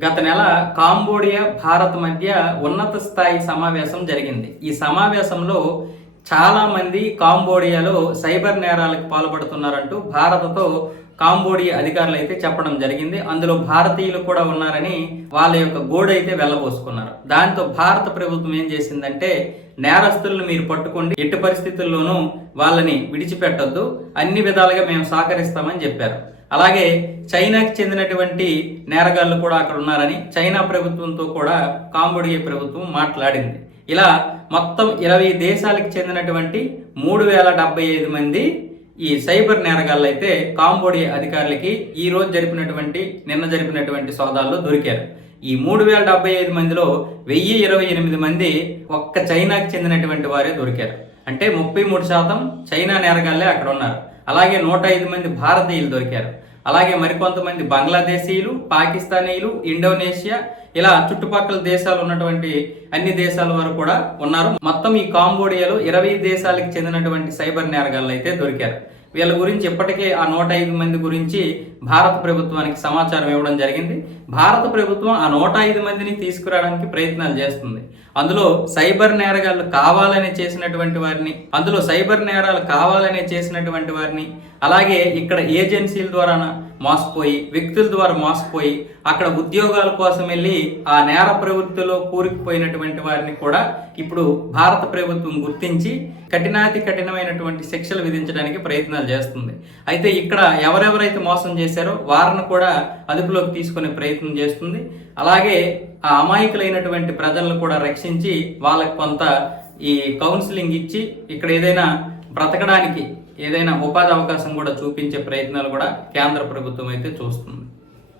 గత నెల కాంబోడియా భారత్ మధ్య ఉన్నత స్థాయి సమావేశం జరిగింది. ఈ సమావేశంలో చాలా మంది కాంబోడియాలో సైబర్ నేరాలకు పాల్పడుతున్నారంటూ భారత్తో కాంబోడియా అధికారులు అయితే చెప్పడం జరిగింది. అందులో భారతీయులు కూడా ఉన్నారని వాళ్ళ యొక్క గోడైతే వెళ్ళబోసుకున్నారు. దాంతో భారత ప్రభుత్వం ఏం చేసిందంటే నేరస్తులను మీరు పట్టుకోండి. ఎట్టి పరిస్థితుల్లోనూ వాళ్ళని విడిచిపెట్టొద్దు. అన్ని విధాలుగా మేము సహకరిస్తామని చెప్పారు. అలాగే చైనాకి చెందినటువంటి నేరగాళ్ళు కూడా అక్కడ ఉన్నారని చైనా ప్రభుత్వంతో కూడా కాంబోడియా ప్రభుత్వం మాట్లాడింది. ఇలా మొత్తం ఇరవై దేశాలకు చెందినటువంటి మూడు వేల డెబ్బై ఐదు మంది ఈ సైబర్ నేరగాళ్ళు అయితే కాంబోడియా అధికారులకి ఈ రోజు జరిపినటువంటి నిన్న జరిపినటువంటి సోదాల్లో దొరికారు. ఈ మూడు వేల డెబ్బై ఐదు మందిలో వెయ్యి ఇరవై ఎనిమిది మంది ఒక్క చైనాకి చెందినటువంటి వారే దొరికారు. అంటే ముప్పై మూడు శాతం చైనా నేరగాళ్ళే అక్కడ ఉన్నారు. అలాగే నూట ఐదు మంది భారతీయులు దొరికారు. అలాగే మరికొంతమంది బంగ్లాదేశీయులు పాకిస్తానీయులు ఇండోనేషియా ఇలా చుట్టుపక్కల దేశాలు ఉన్నటువంటి అన్ని దేశాల వారు కూడా ఉన్నారు. మొత్తం ఈ కాంబోడియాలో ఇరవై దేశాలకు చెందినటువంటి సైబర్ నేరగాళ్ళు అయితే దొరికారు. వీళ్ళ గురించి ఇప్పటికే ఆ నూట ఐదు మంది గురించి భారత ప్రభుత్వానికి సమాచారం ఇవ్వడం జరిగింది. భారత ప్రభుత్వం ఆ నూట ఐదు మందిని తీసుకురావడానికి ప్రయత్నాలు చేస్తుంది. అందులో సైబర్ నేరగాళ్ళు కావాలని చేసినటువంటి వారిని అందులో సైబర్ నేరాలు కావాలని చేసినటువంటి వారిని అలాగే ఇక్కడ ఏజెన్సీల ద్వారా మోసపోయి వ్యక్తుల ద్వారా మోసపోయి అక్కడ ఉద్యోగాల కోసం వెళ్ళి ఆ నేర ప్రవృత్తిలో కూరుకుపోయినటువంటి వారిని కూడా ఇప్పుడు భారత ప్రభుత్వం గుర్తించి కఠినాతి కఠినమైనటువంటి శిక్షలు విధించడానికి ప్రయత్నాలు చేస్తుంది. అయితే ఇక్కడ ఎవరెవరైతే మోసం చేశారో వారిని కూడా అదుపులోకి తీసుకునే ప్రయత్నం చేస్తుంది. అలాగే ఆ అమాయకులైనటువంటి ప్రజలను కూడా రక్షించి వాళ్ళకి కొంత ఈ కౌన్సిలింగ్ ఇచ్చి ఇక్కడ ఏదైనా బ్రతకడానికి ఏదైనా ఉపాధి అవకాశం కూడా చూపించే ప్రయత్నాలు కూడా కేంద్ర ప్రభుత్వం అయితే చూస్తుంది.